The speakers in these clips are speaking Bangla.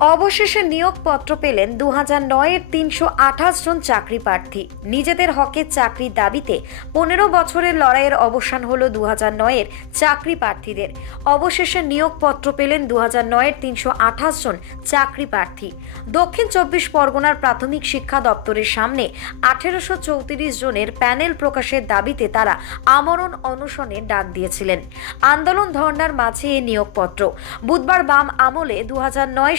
অবশেষে নিয়োগপত্র পেলেন দু হাজার নয়ের তিনশো আঠাশ জন চাকরি প্রার্থী। নিজেদের হকের চাকরির দাবিতে পনেরো বছরের লড়াইয়ের অবসান হল দু হাজার নয়ের চাকরি প্রার্থীদের। অবশেষে নিয়োগপত্র পেলেন দু হাজার নয়ের তিনশো আঠাশ জন চাকরি প্রার্থী। দক্ষিণ চব্বিশ পরগনার প্রাথমিক শিক্ষা দপ্তরের সামনে আঠেরোশো চৌত্রিশ জনের প্যানেল প্রকাশের দাবিতে তারা আমরণ অনশনের ডাক দিয়েছিলেন। আন্দোলন ধর্নার মাঝে এ নিয়োগপত্র। বুধবার বাম আমলে দু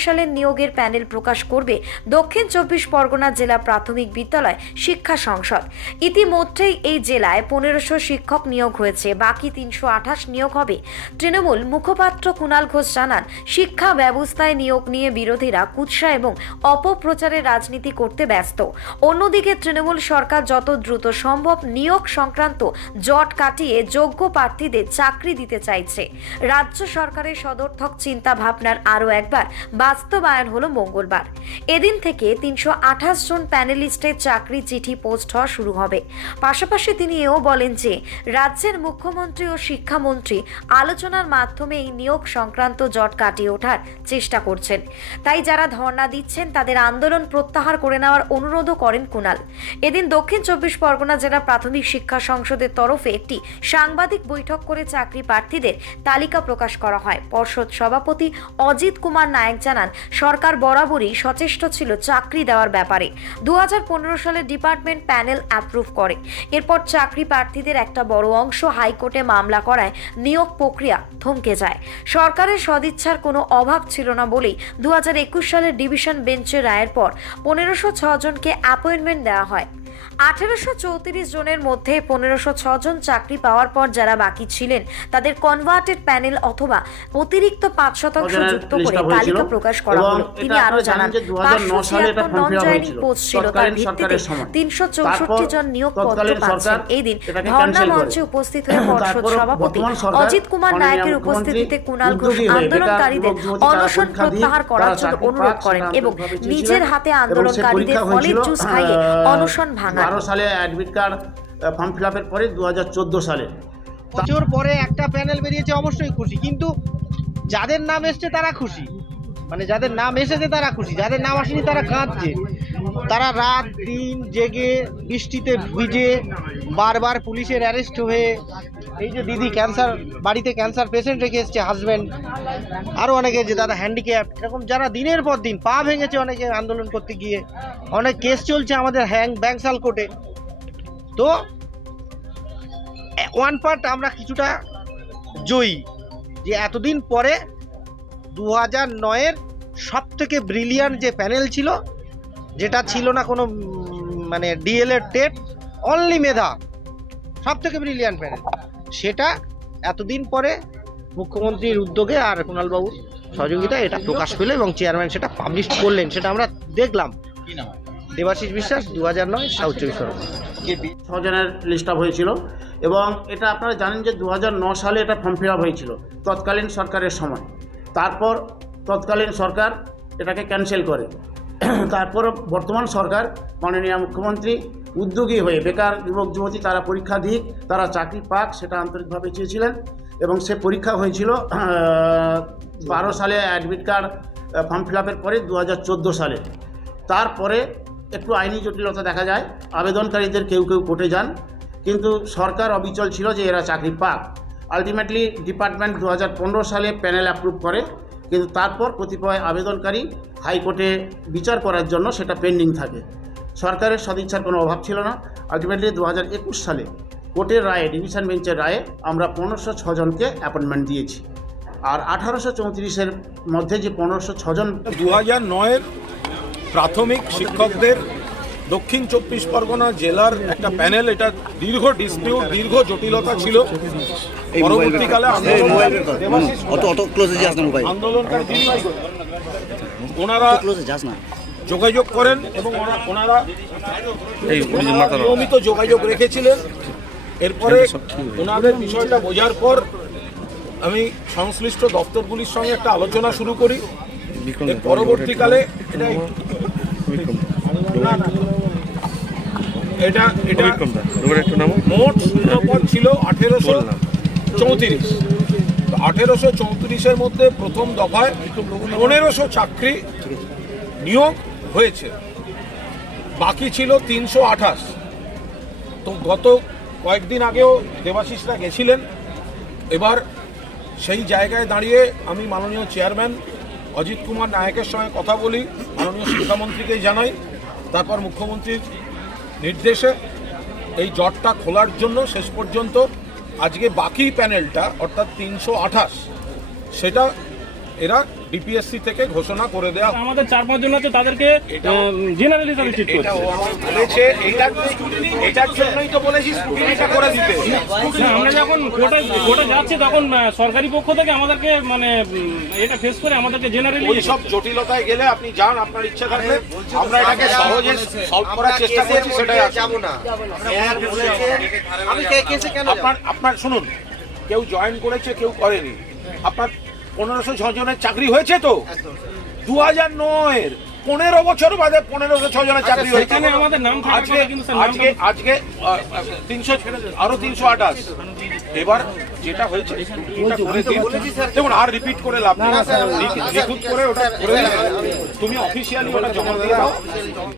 সালের নিয়োগের প্যানেল প্রকাশ করবে দক্ষিণ চব্বিশ পরগনা জেলা প্রাথমিক বিদ্যালয় শিক্ষা সংসদ। ইতিমধ্যেই এই জেলায় পনেরোশো শিক্ষক নিয়োগ হয়েছে, বাকি তিনশো আঠাশ নিয়োগ হবে। তৃণমূল মুখপাত্র কুণাল ঘোষ জানান, শিক্ষা ব্যবস্থায় নিয়োগ নিয়ে বিরোধীরা কুৎসা এবং অপপ্রচারের রাজনীতি করতে ব্যস্ত। অন্যদিকে তৃণমূল সরকার যত দ্রুত সম্ভব নিয়োগ সংক্রান্ত জট কাটিয়ে যোগ্য প্রার্থীদের চাকরি দিতে চাইছে। রাজ্য সরকারের সদর্থক চিন্তা ভাবনার আরও একবার বাস্তবায়ন হলো মঙ্গলবার। এদিন থেকে তিনশো আঠাশ জন প্যানেলিস্টের চাকরি চিঠি পোস্ট হওয়া শুরু হবে। পাশাপাশি তিনি এও বলেন যে, রাজ্যের মুখ্যমন্ত্রী ও শিক্ষামন্ত্রী আলোচনার মাধ্যমে এই নিয়োগ সংক্রান্ত জট কাটিয়ে ওঠার চেষ্টা করছেন। তাই যারা ধর্ণা দিচ্ছেন, তাদের আন্দোলন প্রত্যাহার করে নেওয়ার অনুরোধও করেন কুণাল এদিন দক্ষিণ চব্বিশ পরগনা জেলা প্রাথমিক শিক্ষা সংসদের তরফে একটি সাংবাদিক বৈঠক করে চাকরি প্রার্থীদের তালিকা প্রকাশ করা হয়। পর্ষদ সভাপতি অজিত কুমার নায়ক জানান সরকার বরাবরই সচেষ্ট ছিল চাকরি দেওয়ার ব্যাপারে। দু হাজার পনেরো সালে ডিপার্টমেন্ট প্যানেল অ্যাপ্রুভ করে। এরপর চাকরি প্রার্থীদের একটা বড় অংশ হাইকোর্টে মামলা করায় নিয়োগ প্রক্রিয়া থমকে যায়। সরকারের সদিচ্ছার কোনো অভাব ছিল না বলেই দু সালের ডিভিশন বেঞ্চের রায়ের পর পনেরোশো জনকে অ্যাপয়েন্টমেন্ট দেওয়া হয়। আঠেরোশো চৌত্রিশ জনের মধ্যে পনেরোশো জন চাকরি পাওয়ার পর যারা বাকি ছিলেন তাদের কনভার্টেড প্যানেল অথবা অতিরিক্ত পাঁচ শতাংশ যুক্ত করে তালিকা প্রকাশ করা হলো। তিনি আরও জানান যে 2009 সালে এটা পাঁচশো ফিল আপ জয়নিং পোস্ট ছিল তার ভিত্তিতে তিনশো চৌষট্টি জন নিয়োগপত্র তৎকালীন পাচ্ছেন। এই দিন ধর্ণা মঞ্চে উপস্থিত হয়ে পর্ষদ সভাপতি অজিত কুমার নায়কের উপস্থিতিতে কুণাল ঘোষ আন্দোলনকারীদের অনশন প্রত্যাহার করার জন্য অনুরোধ করেন এবং নিজের হাতে আন্দোলনকারীদের ফলের জুস খাইয়ে অনশন ভাঙান। বারো সালে অ্যাডমিট কার্ড ফর্ম ফিল আপের পরে দু হাজার চোদ্দ সালে। বছর পরে একটা প্যানেল বেরিয়েছে অবশ্যই খুশি। কিন্তু যাদের নাম এসছে তারা খুশি। মানে যাদের নাম এসেছে তারা খুশি যাদের নাম আসেনি তারা কাঁদছে। তারা রাত দিন জেগে বৃষ্টিতে ভিজে বারবার পুলিশের অ্যারেস্ট হয়ে এই যে দিদি ক্যান্সার বাড়িতে ক্যান্সার পেশেন্ট রেখে এসছে হাজব্যান্ড আরও অনেকে যে দাদা হ্যান্ডিক্যাপ এরকম যারা দিনের পর দিন পা ভেঙেছে অনেকে আন্দোলন করতে গিয়ে, অনেক কেস চলছে আমাদের হ্যাং, ব্যাংসাল কোর্টে। তো ওয়ান পার্ট আমরা কিছুটা জয়ী, যে এতদিন পরে দু হাজার নয়ের সব থেকে ব্রিলিয়ান্ট যে প্যানেল ছিল, যেটা ছিল না কোনো মানে ডিএলএড টেট অনলি মেধা সব থেকে ব্রিলিয়ান্ট প্যানেল সেটা এতদিন পরে মুখ্যমন্ত্রীর উদ্যোগে আর কুণালবাবুর সহযোগিতায় এটা প্রকাশ পেল এবং চেয়ারম্যান সেটা পাবলিশ করলেন সেটা আমরা দেখলাম। দেবাশিস বিশ্বাস দু হাজার নয় সাউথ চব্বিশ ছজনের লিস্ট আপ হয়েছিল এবং এটা আপনারা জানেন যে দু সালে এটা ফর্ম ফিল আপ হয়েছিল তৎকালীন সরকারের সময়। তারপর তৎকালীন সরকার এটাকে ক্যান্সেল করে। তারপর বর্তমান সরকার মাননীয় মুখ্যমন্ত্রী উদ্যোগী হয়ে বেকার যুবক, যুবতী তারা পরীক্ষা দিক, তারা চাকরি পাক, সেটা আন্তরিকভাবে চেয়েছিলেন। এবং সে পরীক্ষা হয়েছিল বারো সালে অ্যাডমিট কার্ড ফর্ম ফিল আপের পরে দু হাজার চোদ্দ সালে। তারপরে একটু আইনি জটিলতা দেখা যায়, আবেদনকারীদের কেউ কেউ কোর্টে যান, কিন্তু সরকার অবিচল ছিল যে এরা চাকরি পাক। আলটিমেটলি ডিপার্টমেন্ট দু হাজার পনেরো সালে প্যানেল অ্যাপ্রুভ করে, কিন্তু তারপর কতিপয় আবেদনকারী হাইকোর্টে বিচার করার জন্য সেটা পেন্ডিং থাকে। সরকারের সদিচ্ছার কোনো অভাব ছিল না। আলটিমেটলি দু সালে কোর্টের রায়ে ডিভিশন বেঞ্চের রায়ে আমরা পনেরোশো ছজনকে অ্যাপয়েন্টমেন্ট দিয়েছি। আর আঠারোশো চৌত্রিশের মধ্যে যে পনেরোশো ছজন দু হাজার নয়ের প্রাথমিক শিক্ষকদের দক্ষিণ চব্বিশ পরগনা জেলার একটা প্যানেল এটা দীর্ঘ ডিসপিউট দীর্ঘ জটিলতা ছিল। পরবর্তীকালে আন্দোলনকারী ওনারা যোগাযোগ করেন এবং ওনারা নিয়মিত যোগাযোগ রেখেছিলেন। এরপরে ওনাদের বিষয়টা বোঝার পর আমি সংশ্লিষ্ট দপ্তরগুলির সঙ্গে একটা আলোচনা শুরু করি। পরবর্তীকালে এটা। এটা এটা মোট শূন্যপদ ছিল আঠেরোশো চৌত্রিশ। আঠেরোশো চৌত্রিশের মধ্যে প্রথম দফায় পনেরোশো চাকরি নিয়োগ হয়েছে। বাকি ছিল তিনশো আঠাশ। তো গত কয়েকদিন আগেও দেবাশিসরা গেছিলেন। এবার সেই জায়গায় দাঁড়িয়ে আমি মাননীয় চেয়ারম্যান অজিত কুমার নায়কের সঙ্গে কথা বলি, মাননীয় শিক্ষামন্ত্রীকে জানাই। তারপর মুখ্যমন্ত্রীর নির্দেশে এই জটটা খোলার জন্য শেষ পর্যন্ত আজকে বাকি প্যানেলটা, অর্থাৎ তিনশো আঠাশ, সেটা এরা ডিপিএসসি থেকে ঘোষণা করে দেওয়া আমাদের চার পাঁচ জন আছে তাদেরকে জেনারেল হিসাবে এটা করছে। বলেছে এইটার এটার জন্যই তো বলেছি স্কুটিনিটা করে দিতে। আমরা যখন কোর্টে কোর্টে যাচ্ছি তখন সরকারি পক্ষ থেকে আমাদেরকে মানে এটা ফেস করে আমাদেরকে জেনারেলি ওই সব জটিলতায় গেলে আপনি যান আপনার ইচ্ছা থাকলে আমরা এটাকে সহজে সলভ করার চেষ্টা করছি সেটাই যাব না? আমি কে- কেসে কেন আপনার আপনার শুনুন কেউ জয়েন করেছে কেউ করেনি। আপনার পনেরোশো জনের চাকরি হয়েছে তো? দু হাজার নয়ের পনেরো বছর বাদে পনেরোশো জনের চাকরি হয়েছে। আমাদের নাম থাকার আজকে আজকে আজকে তিনশো আরও তিনশো আঠাশ। এবার যেটা হয়েছে। দেখুন আর রিপিট করে লাভ নেই। করে ওটা তুমি অফিসিয়ালি ওটা জমা দিয়ে দাও।